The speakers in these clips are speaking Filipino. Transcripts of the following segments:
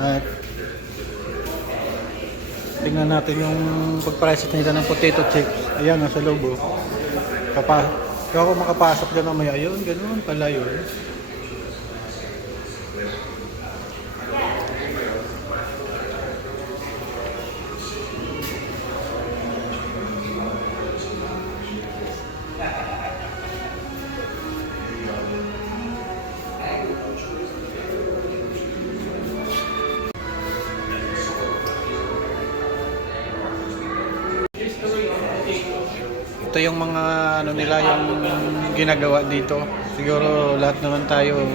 At tingnan natin yung pag-price nila ng potato chips. Ayan, nasa loob oh. Kaya ako makapasok dyan mamaya. Ayun, ganun pala yun. Ito yung mga ano nila yung ginagawa dito. Siguro lahat naman tayo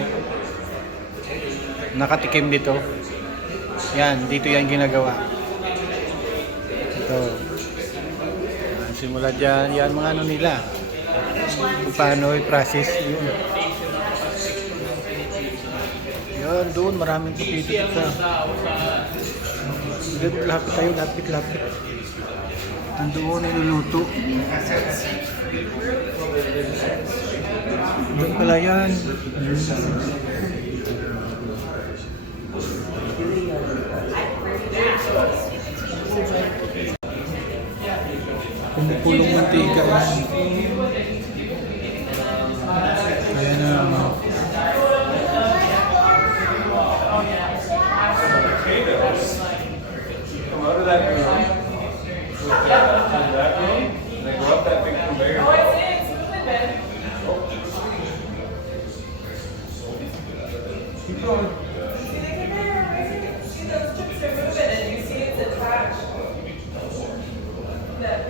nakatikim dito. Yan, dito yan ginagawa. Ito. Simula dyan, yan mga ano nila. Kung paano i-process yun. Yan, doon maraming potato dito. Lapit tayo, lapit. Nandoon niluluto. Doon pala yan. Pumupulong mantika yan. Kaya na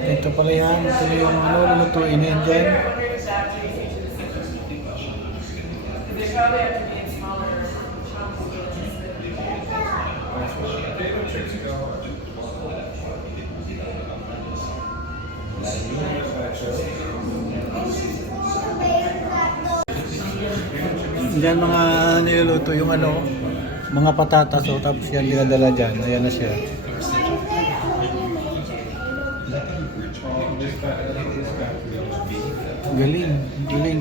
ito pala yan. Ito na yung ano, lulutuin na yan dyan. Diyan mga niluluto yung ano, mga patatas o tapos yan dinadala dyan. Ayan na siya. Galing.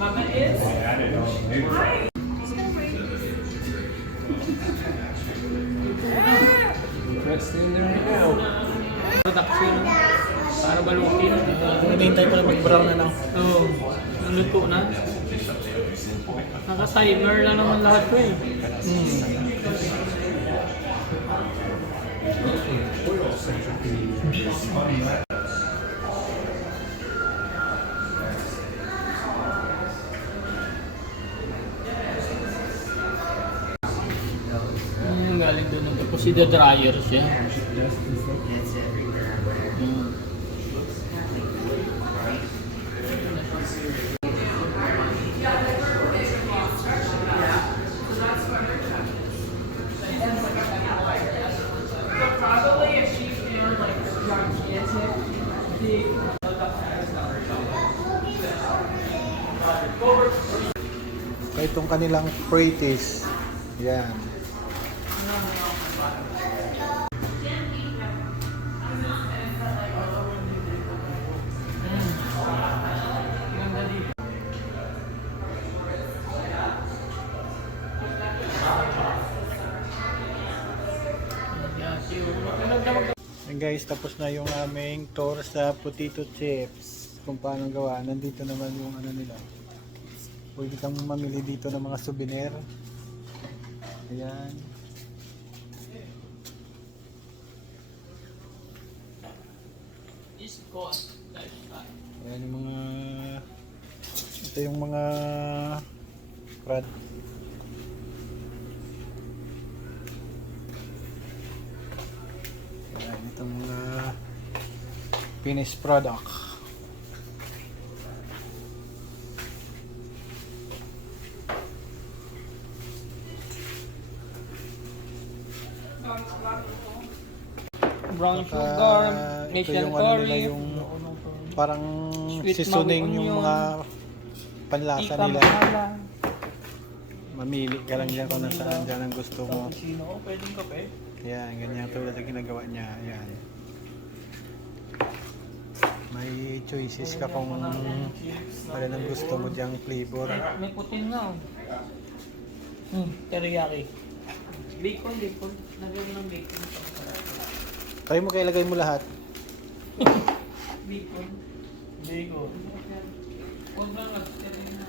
Mama is? What's in there right now? Production. Para balutin. Hinihintay pala mag-brown na lang. Oo. Naluto na. Naka-timer lang naman lahat ko eh. Galing doon. Tapos i-dryer siya. Itong kanilang pretties. Yan. And guys, tapos na yung aming tour sa potato chips. Kung paano gawa. Nandito naman yung ano nila. Pwede kang mamili dito ng mga souvenir. Ayan. Ayan yung mga... Ito yung mga... Ayan, itong mga... finished product. Brown sugar, Ito Asian yung ano nila curry, yung parang Sweet seasoning mag-onion, yung mga panlasa ika nila. masala. Mamili ka lang dyan kung nasaan dyan ang gusto mo. Cappuccino, pwedeng kape. Yan, ganyan tulad ang ginagawa niya. Ayan. May choices ka kung alin ang gusto mo diyang flavor. May putin na. Teriyaki. Bacon. Lagyan mo ng bacon. Try mo kaya ilagay mo lahat. Bacon. Huwag lang.